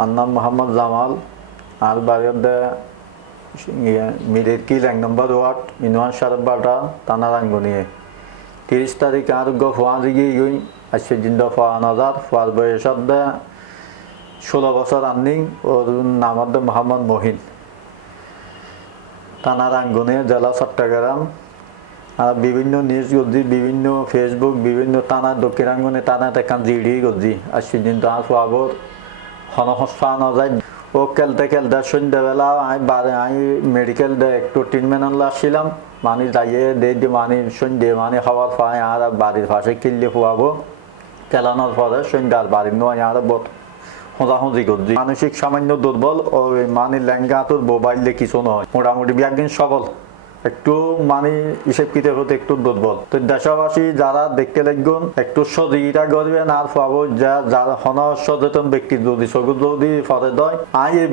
আর নাম মোহাম্মদ জামাল। আর বাড়িতে মিরিরকিল 1 নম্বর word union সারবাটা থানা রাঙ্গুনিয়ে। 30 তারিখ আর ফোয়া দিকে গই আসছে জিন্দ ফোয়া নাজার ফোয়ার বয়সত 16 বছর আননি। ওর নাম মোহাম্মদ মহিন। থানা রাঙ্গুনিয়ে, জেলা চট্টগ্রাম। আর বিভিন্ন নিউজ করছি, বিভিন্ন ফেসবুক, বিভিন্ন থানা দক্ষিণ রাঙ্গুনি থানাত এখন জিডি করছি আসছে জিন্দ আর ফোয়াবর হনহসা না যায়। ও খেলতে খেলতে সন্ধ্যাবেলা আমি মেডিকেল একটু ট্রিটমেন্ট আসছিলাম। মানে যাইয়ে দিয়ে মানে সন্ধ্যে মানে খাওয়ার পায় আর বাড়ির পাশে কিনলে খোয়াবো। খেলানোর পরে সন্ধ্যার বাড়ির নয় আর খোঁজাখুঁজি করছি। মানসিক সামান্য দুর্বল, ওই মানে লেঙ্গা তোর মোবাইলে কিছু নয়, মোটামুটি একদিন সবল, একটু মানে হিসেব কিতে হতে একটু দুর্বল। তো দেশবাসী যারা দেখতে লাগবেন একটু সহযোগিতা করবেন। আর পাবো যারা হন সচেতন ব্যক্তি যদি চকু যদি পরে দেয় আই এই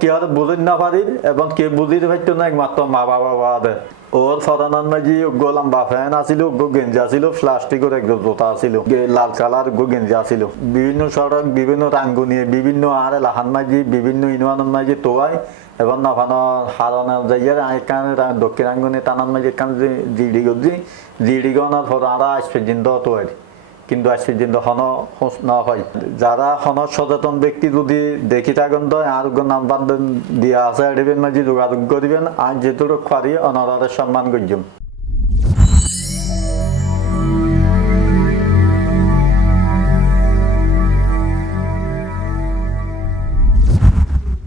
কি আর বুঝতে না পারি এবং কে বুঝতে পারতো না একমাত্র মা বাবা বাদে। ওর ফরানার মাঝি গোলাম বাফেন আছিল, গেঞ্জি আছিল, প্লাস্টিকের একদম জোতা আছিল, লাল কালার গেঞ্জি আছিল। বিভিন্ন সড়ক, বিভিন্ন রাঙ্গুনিয়ে, বিভিন্ন আর লাহান মাঝি, বিভিন্ন ইউনিয়নের মাঝি তোয়াই এবং নফানো হারানো যাইয়ার এখানে দক্ষিণ রাঙ্গুনি টানার মাঝে এখানে জিডি করছি। জিডি গনার পর আর আজ পর্যন্ত তোয়াই, কিন্তু আজ পর্যন্ত হন খোঁজ না হয়। যারা হন সচেতন ব্যক্তি যদি দেখি থাকেন তো আর নাম্বার দিয়া আছে এডিবেন মাঝে যোগাযোগ করিবেন। আর যেটুকু পারি অনারারে সম্মান করছেন।